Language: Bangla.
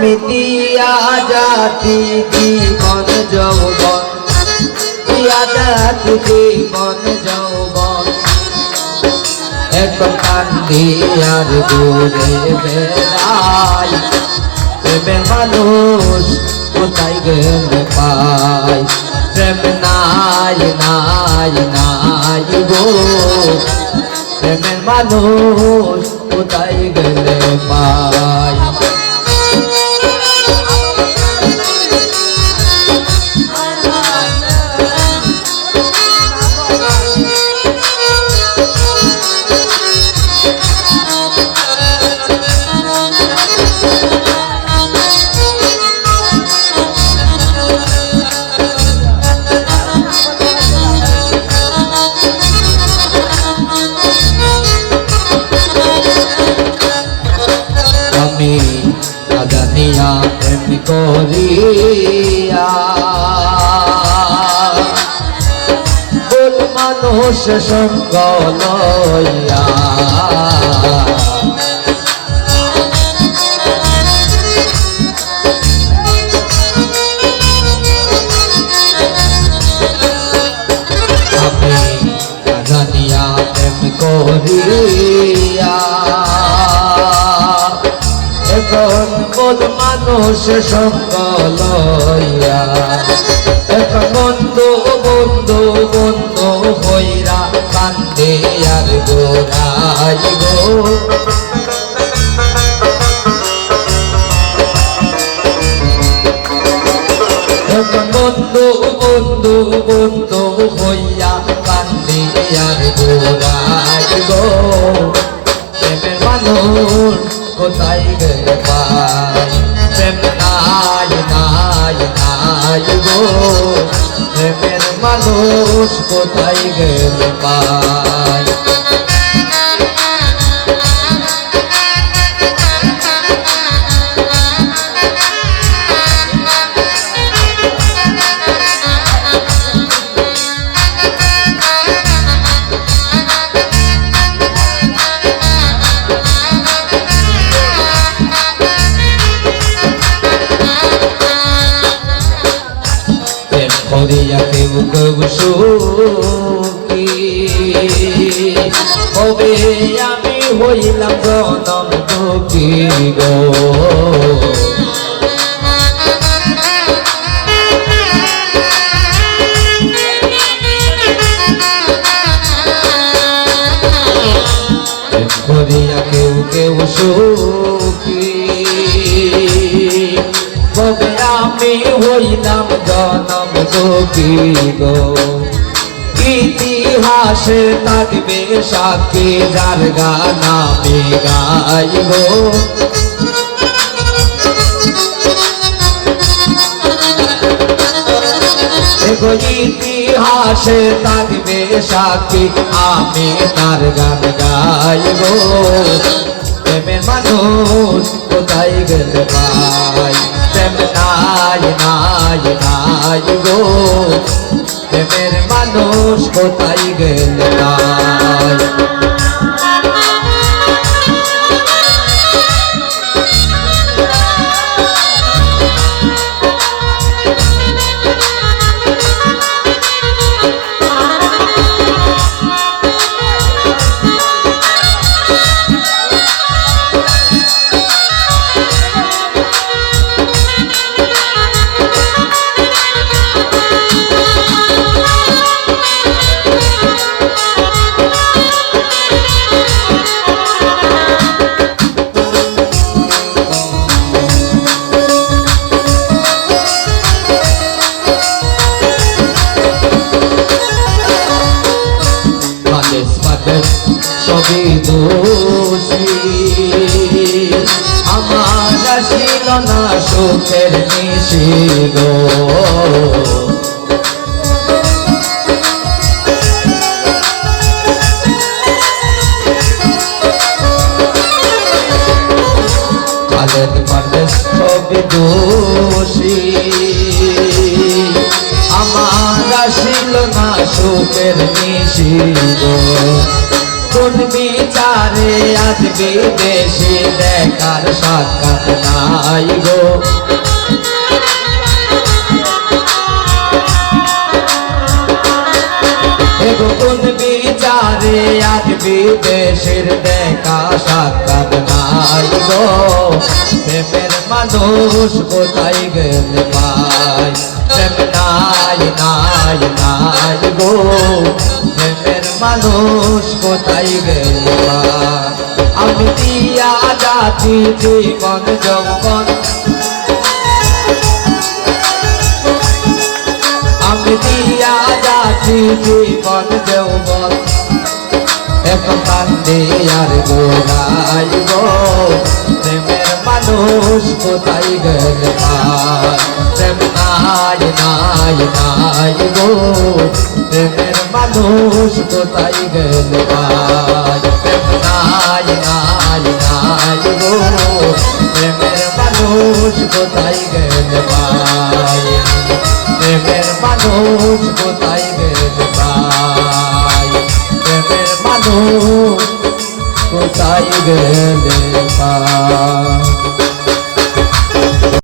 আমি দিয়া জাতি জীবন যৌবন। দিয়া জাতি জীবন যৌবন। এখন কান্দি আর দূরে বেড়াই। প্রেমের মানুষ কোথায় গেলে পাই প্রেম নাই নাই নাই গো। প্রেমের মানুষ কোথায় গেলে পাই আদানিয়া প্রেম করিয়া। মানুষ সঙ্গ লইয়া। মানুষ সঙ্গ এখন বন্ধু বন্ধু বন্ধু হইরা কান্দে আর গোরাই গো এখন বন্ধু বন্ধু বন্ধু হইয়া কান্দে আর মানুষ কোথায় গেলে পাই প্রেম নাই নাই নাই গো। প্রেমের মানুষ কোথায় গেল পাই কেউ কেউ সুখী আমি হইলাম জনম দুঃখী গো? কেউ কেউ সুখী জনম গো ইতিহাসে থাকবে সাক্ষী, যার গান আমি গাইব। ইতিহাসে থাকবে সাক্ষী, আমি তার গান গাইব। প্রেমের মানুষ কোথায় গেলে পাই দোষী আমার আসিল না সুখের নিশি গো। খালেদ বাদেশ সবই দোষী। আমার দেশ বিদেশি দেখার সাক্ষাৎ নাই গো। কোন বিচারে আজ বিদেশের দেখা সাক্ষাৎ নাই গো। প্রেমের মানুষ কোথায় গেল পা জীবন যৌবন আমি দিয়া যাচ্ছি জীবন যৌবন এখন কান্দে আর গোলাই প্রেমের মানুষ কোথায় গেল প্রেম নাই নাই নাই গো, প্রেমের মানুষ কোথায় গেল মানুষ কোথায় গেলে ভাই? প্রেমের মানুষ কোথায় গেলে ভাই?